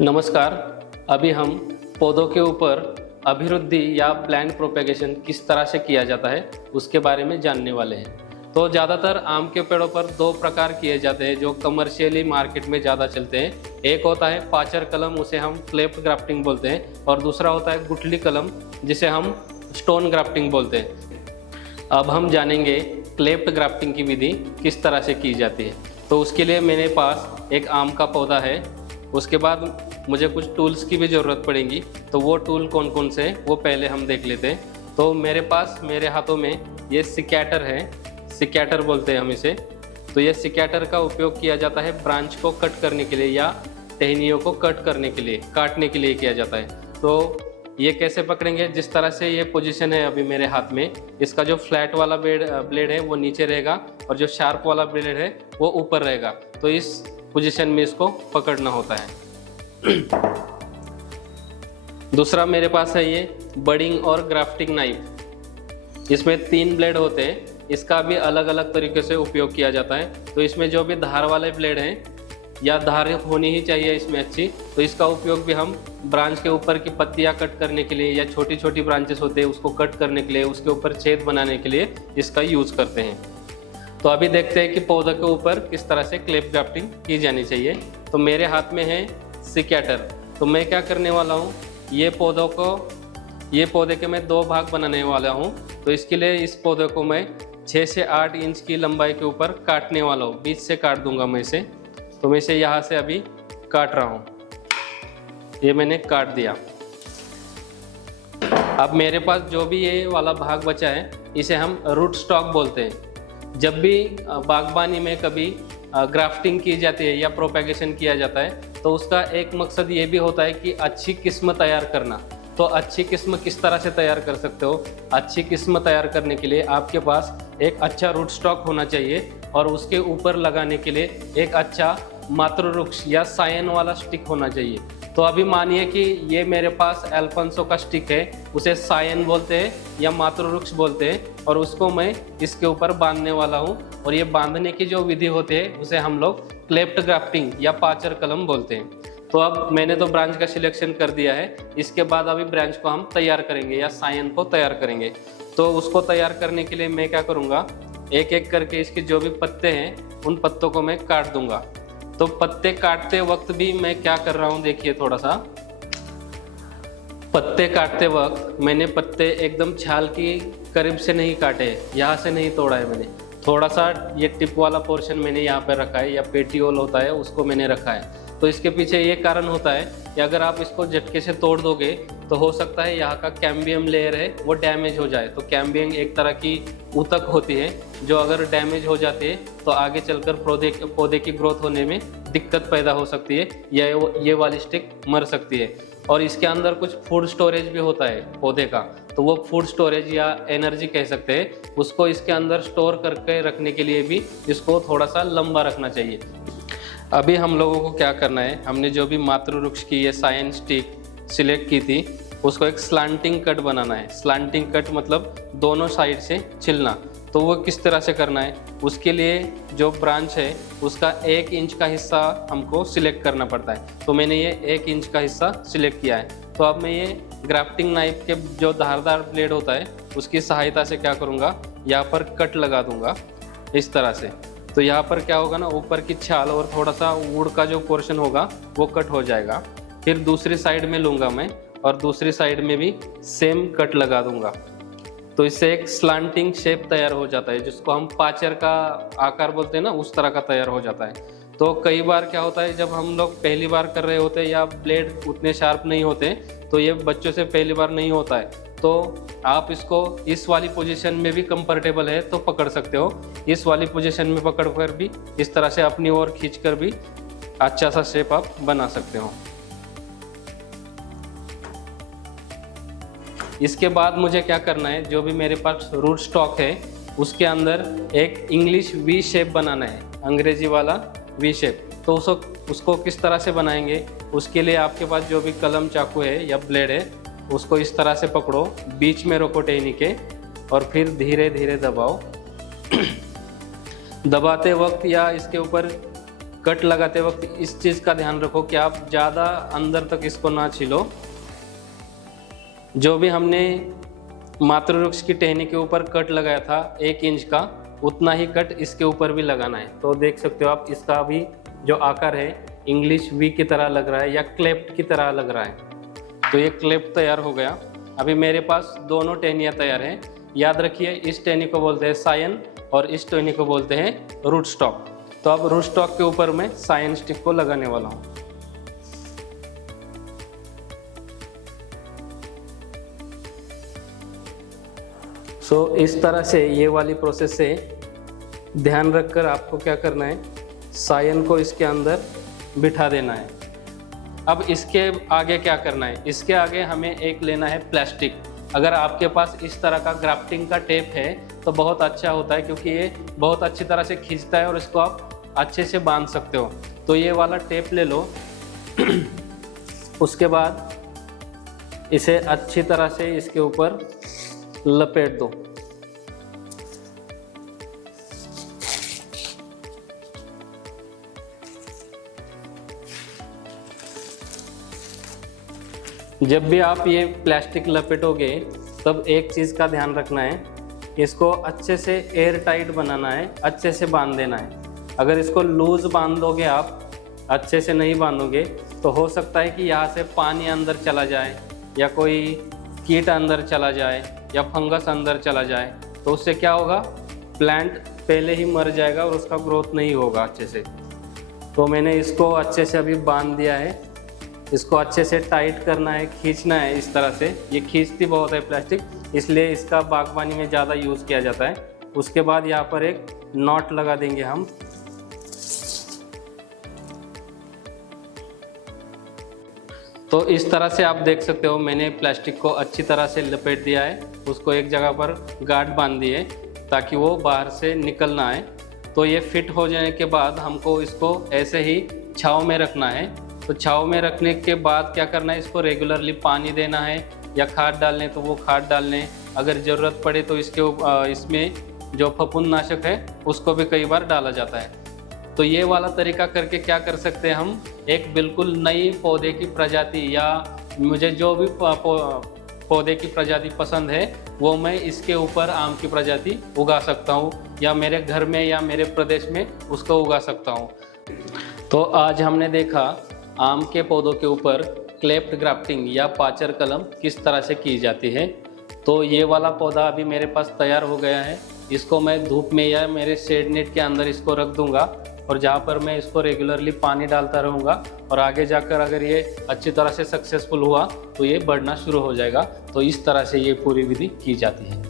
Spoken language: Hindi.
नमस्कार। अभी हम पौधों के ऊपर अभिवृद्धि या प्लांट प्रोपेगेशन किस तरह से किया जाता है उसके बारे में जानने वाले हैं। तो ज़्यादातर आम के पेड़ों पर दो प्रकार किए जाते हैं जो कमर्शियली मार्केट में ज़्यादा चलते हैं। एक होता है पाचर कलम, उसे हम क्लेफ्ट ग्राफ्टिंग बोलते हैं, और दूसरा होता है गुठली कलम जिसे हम स्टोन ग्राफ्टिंग बोलते हैं। अब हम जानेंगे क्लेफ्ट ग्राफ्टिंग की विधि किस तरह से की जाती है। तो उसके लिए मेरे पास एक आम का पौधा है, उसके बाद मुझे कुछ टूल्स की भी ज़रूरत पड़ेगी। तो वो टूल कौन कौन से हैं वो पहले हम देख लेते हैं। तो मेरे हाथों में ये सिकैटर है, सिकैटर बोलते हैं हम इसे। तो ये सिकैटर का उपयोग किया जाता है ब्रांच को कट करने के लिए या टहनियों को कट करने के लिए, काटने के लिए किया जाता है। तो ये कैसे पकड़ेंगे, जिस तरह से ये पोजीशन है अभी मेरे हाथ में, इसका जो फ्लैट वाला ब्लेड है वो नीचे रहेगा और जो शार्प वाला ब्लेड है वो ऊपर रहेगा। तो इस पोजीशन में इसको पकड़ना होता है। दूसरा मेरे पास है ये बडिंग और ग्राफ्टिंग नाइफ। इसमें 3 ब्लेड होते हैं, इसका भी अलग अलग तरीके से उपयोग किया जाता है। तो इसमें जो भी धार वाले ब्लेड हैं या धार होनी ही चाहिए इसमें अच्छी, तो इसका उपयोग भी हम ब्रांच के ऊपर की पत्तियां कट करने के लिए या छोटी छोटी ब्रांचेस होते हैं उसको कट करने के लिए, उसके ऊपर छेद बनाने के लिए इसका यूज़ करते हैं। तो अभी देखते हैं कि पौधे के ऊपर किस तरह से क्लेफ्ट ग्राफ्टिंग की जानी चाहिए। तो मेरे हाथ में है सिकैटर। तो मैं क्या करने वाला हूँ, ये पौधे के मैं 2 भाग बनाने वाला हूँ। तो इसके लिए इस पौधे को मैं 6 से 8 इंच की लंबाई के ऊपर काटने वाला हूँ, बीच से काट दूंगा मैं इसे। तो मैं इसे यहाँ से अभी काट रहा हूँ, ये मैंने काट दिया। अब मेरे पास जो भी ये वाला भाग बचा है इसे हम रूट स्टॉक बोलते हैं। जब भी बागबानी में कभी ग्राफ्टिंग की जाती है या प्रोपेगेशन किया जाता है तो उसका एक मकसद ये भी होता है कि अच्छी किस्म तैयार करना। तो अच्छी किस्म किस तरह से तैयार कर सकते हो, अच्छी किस्म तैयार करने के लिए आपके पास एक अच्छा रूट स्टॉक होना चाहिए और उसके ऊपर लगाने के लिए एक अच्छा मातृवृक्ष या सायन वाला स्टिक होना चाहिए। तो अभी मानिए कि ये मेरे पास एल्फांसो का स्टिक है, उसे सायन बोलते हैं या मातृवृक्ष बोलते हैं, और उसको मैं इसके ऊपर बांधने वाला हूँ। और ये बांधने की जो विधि होती है उसे हम लोग क्लेफ्ट ग्राफ्टिंग या पाचर कलम बोलते हैं। तो अब मैंने तो ब्रांच का सिलेक्शन कर दिया है, इसके बाद अभी ब्रांच को हम तैयार करेंगे या सायन को तैयार करेंगे। तो उसको तैयार करने के लिए मैं क्या करूँगा, एक एक करके इसके जो भी पत्ते हैं उन पत्तों को मैं काट दूंगा। तो पत्ते काटते वक्त भी मैं क्या कर रहा हूँ, देखिए थोड़ा सा। पत्ते काटते वक्त मैंने पत्ते एकदम छाल की करीब से नहीं काटे, यहाँ से नहीं तोड़ा है मैंने। थोड़ा सा ये टिप वाला पोर्शन मैंने यहाँ पे रखा है, या पेटियोल होता है उसको मैंने रखा है। तो इसके पीछे ये कारण होता है कि अगर आप इसको झटके से तोड़ दोगे तो हो सकता है यहाँ का कैम्बियम लेयर है वो डैमेज हो जाए। तो कैम्बियम एक तरह की ऊतक होती है जो अगर डैमेज हो जाती है तो आगे चलकर पौधे की ग्रोथ होने में दिक्कत पैदा हो सकती है या ये वाली स्टिक मर सकती है। और इसके अंदर कुछ फूड स्टोरेज भी होता है पौधे का, तो वो फूड स्टोरेज या एनर्जी कह सकते हैं, उसको इसके अंदर स्टोर करके रखने के लिए भी इसको थोड़ा सा लंबा रखना चाहिए। अभी हम लोगों को क्या करना है, हमने जो भी मातृवृक्ष की ये सायन स्टिक सिलेक्ट की थी उसको एक स्लांटिंग कट बनाना है। स्लांटिंग कट मतलब दोनों साइड से छिलना। तो वो किस तरह से करना है, उसके लिए जो ब्रांच है उसका 1 इंच का हिस्सा हमको सिलेक्ट करना पड़ता है। तो मैंने ये 1 इंच का हिस्सा सिलेक्ट किया है। तो अब मैं ये ग्राफ्टिंग नाइफ के जो धारदार ब्लेड होता है उसकी सहायता से क्या करूँगा, यहाँ पर कट लगा दूंगा इस तरह से। तो यहाँ पर क्या होगा ना, ऊपर की छाल और थोड़ा सा वुड का जो पोर्शन होगा वो कट हो जाएगा। फिर दूसरी साइड में लूँगा मैं और दूसरी साइड में भी सेम कट लगा दूंगा। तो इससे एक स्लांटिंग शेप तैयार हो जाता है, जिसको हम पाचर का आकार बोलते हैं ना, उस तरह का तैयार हो जाता है। तो कई बार क्या होता है, जब हम लोग पहली बार कर रहे होते हैं या ब्लेड उतने शार्प नहीं होते, तो ये बच्चों से पहली बार नहीं होता है, तो आप इसको इस वाली पोजीशन में भी कंफर्टेबल है तो पकड़ सकते हो। इस वाली पोजीशन में पकड़ कर भी इस तरह से अपनी ओर खींच कर भी अच्छा सा शेप आप बना सकते हो। इसके बाद मुझे क्या करना है, जो भी मेरे पास रूट स्टॉक है उसके अंदर एक इंग्लिश वी शेप बनाना है, अंग्रेजी वाला वी शेप। तो उसको किस तरह से बनाएंगे, उसके लिए आपके पास जो भी कलम चाकू है या ब्लेड है उसको इस तरह से पकड़ो, बीच में रोको टहनी के, और फिर धीरे धीरे दबाओ। दबाते वक्त या इसके ऊपर कट लगाते वक्त इस चीज़ का ध्यान रखो कि आप ज़्यादा अंदर तक इसको ना छीलो। जो भी हमने मातृवृक्ष की टहनी के ऊपर कट लगाया था 1 इंच का, उतना ही कट इसके ऊपर भी लगाना है। तो देख सकते हो आप, इसका भी जो आकार है इंग्लिश वी की तरह लग रहा है या क्लेफ्ट की तरह लग रहा है। तो ये क्लेफ्ट तैयार हो गया। अभी मेरे पास दोनों टहनियाँ तैयार हैं। याद रखिए, इस टहनी को बोलते हैं सायन और इस टहनी को बोलते हैं रूट स्टॉक। तो अब रूट स्टॉक के ऊपर मैं सायन स्टिक को लगाने वाला हूँ। सो इस तरह से ये वाली प्रोसेस से ध्यान रखकर आपको क्या करना है, सायन को इसके अंदर बिठा देना है। अब इसके आगे क्या करना है, इसके आगे हमें एक लेना है प्लास्टिक। अगर आपके पास इस तरह का ग्राफ्टिंग का टेप है तो बहुत अच्छा होता है, क्योंकि ये बहुत अच्छी तरह से खींचता है और इसको आप अच्छे से बांध सकते हो। तो ये वाला टेप ले लो। उसके बाद इसे अच्छी तरह से इसके ऊपर लपेट दो। जब भी आप ये प्लास्टिक लपेटोगे तब एक चीज़ का ध्यान रखना है, इसको अच्छे से एयर टाइट बनाना है, अच्छे से बांध देना है। अगर इसको लूज़ बांध दोगे आप, अच्छे से नहीं बांधोगे, तो हो सकता है कि यहाँ से पानी अंदर चला जाए या कोई कीट अंदर चला जाए या फंगस अंदर चला जाए। तो उससे क्या होगा, प्लांट पहले ही मर जाएगा और उसका ग्रोथ नहीं होगा अच्छे से। तो मैंने इसको अच्छे से अभी बांध दिया है। इसको अच्छे से टाइट करना है, खींचना है इस तरह से। ये खींचती बहुत है प्लास्टिक, इसलिए इसका बागवानी में ज़्यादा यूज़ किया जाता है। उसके बाद यहाँ पर एक नॉट लगा देंगे हम। तो इस तरह से आप देख सकते हो, मैंने प्लास्टिक को अच्छी तरह से लपेट दिया है। उसको एक जगह पर गांठ बांध दी है ताकि वो बाहर से निकल ना आए। तो ये फिट हो जाने के बाद हमको इसको ऐसे ही छांव में रखना है। तो छांव में रखने के बाद क्या करना है, इसको रेगुलरली पानी देना है, या खाद डालने तो वो खाद डालने, अगर ज़रूरत पड़े तो इसमें जो फफूंदनाशक है उसको भी कई बार डाला जाता है। तो ये वाला तरीका करके क्या कर सकते हैं हम, एक बिल्कुल नई पौधे की प्रजाति, या मुझे जो भी पौधे की प्रजाति पसंद है वो मैं इसके ऊपर आम की प्रजाति उगा सकता हूँ, या मेरे घर में या मेरे प्रदेश में उसको उगा सकता हूँ। तो आज हमने देखा आम के पौधों के ऊपर क्लेफ्ट ग्राफ्टिंग या पाचर कलम किस तरह से की जाती है। तो ये वाला पौधा अभी मेरे पास तैयार हो गया है। इसको मैं धूप में या मेरे शेड नेट के अंदर इसको रख दूंगा, और जहाँ पर मैं इसको रेगुलरली पानी डालता रहूँगा, और आगे जाकर अगर ये अच्छी तरह से सक्सेसफुल हुआ तो ये बढ़ना शुरू हो जाएगा। तो इस तरह से ये पूरी विधि की जाती है।